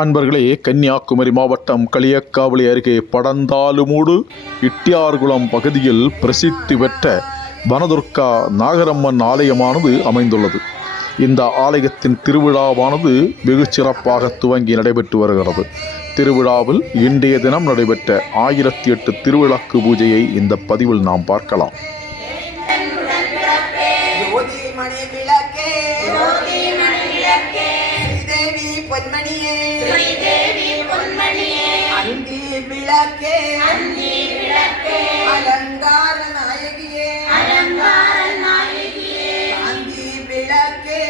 அன்பர்களே, கன்னியாகுமரி மாவட்டம் களியக்காவிளை அருகே படந்தாலுமூடு இட்டியார்குளம் பகுதியில் பிரசித்தி பெற்ற வனதுர்கா நாகரம்மன் ஆலயமானது அமைந்துள்ளது. இந்த ஆலயத்தின் திருவிழாவானது வெகு சிறப்பாக துவங்கி நடைபெற்று வருகிறது. திருவிழாவில் இன்றைய தினம் நடைபெற்ற 1008 திருவிளக்கு பூஜையை இந்த பதிவில் நாம் பார்க்கலாம். அலங்கார நாயகியே காந்தி விளக்கே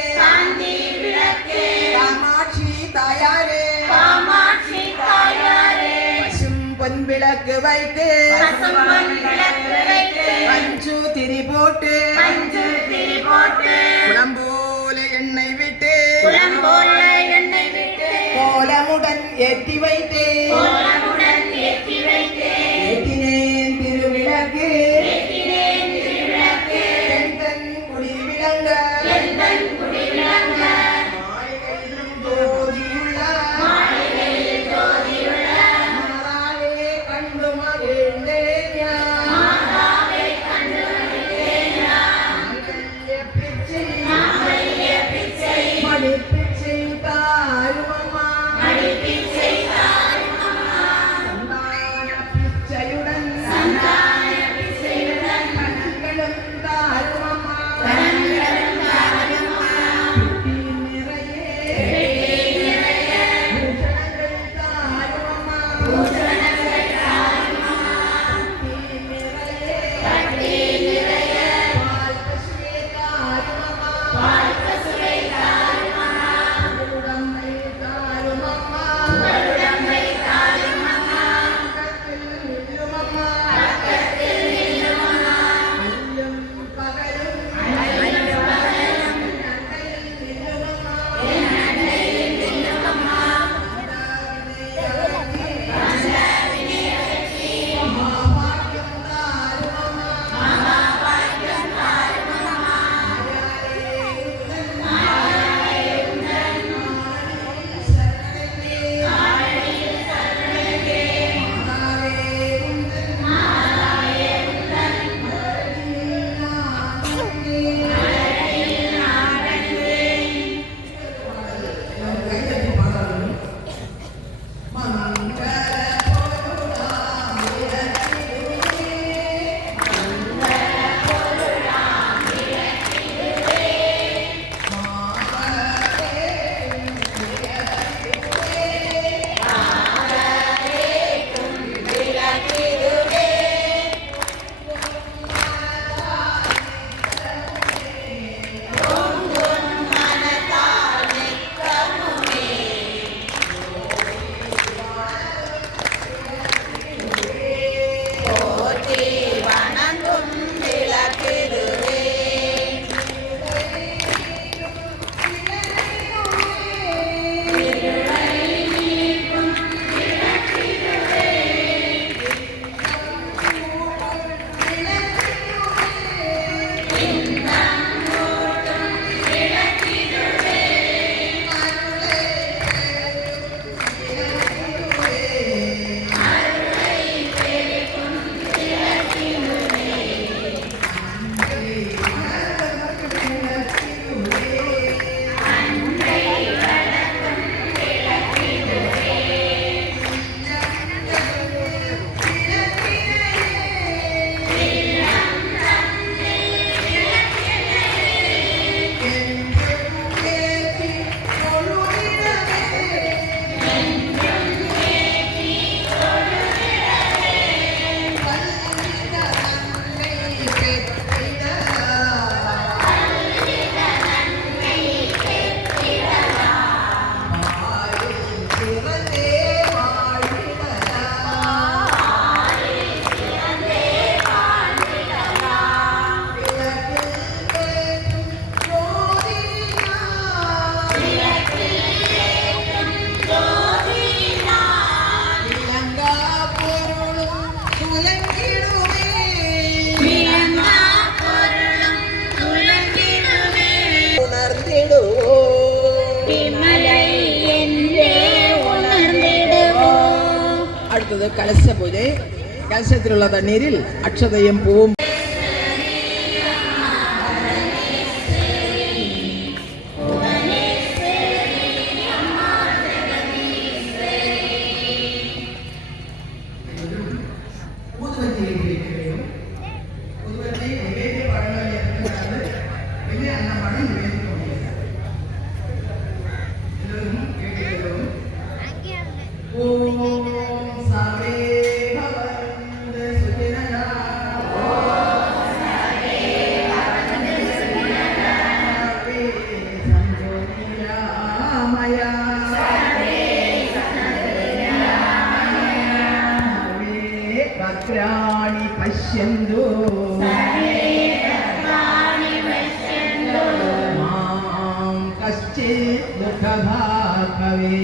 காமாட்சி தாயாரே பசும் பொன் விளக்கு வைத்து பஞ்சு திரி போட்டு குளம்போல எண்ணெய் விட்டு கோலமுடன் ஏற்றி வைத்து ஏற்றினேன் திருவிளக்கு எந்தன் குடி விளங்க மாளிகையில் ஜோதியுள்ள மாதாவே கண்டு மகிழ்ந்தேன் மணிப்பிச்சை தாருமம்மா അടുത്തത് കലശ പൂജ. കലശത്തിലുള്ള തണ്ണീരിൽ അക്ഷതയും പൂവും ഭദ്രാണി പശ്യന്തു മാം കശ്ചിത് ദുഃഖഭാഗ്ഭവേ.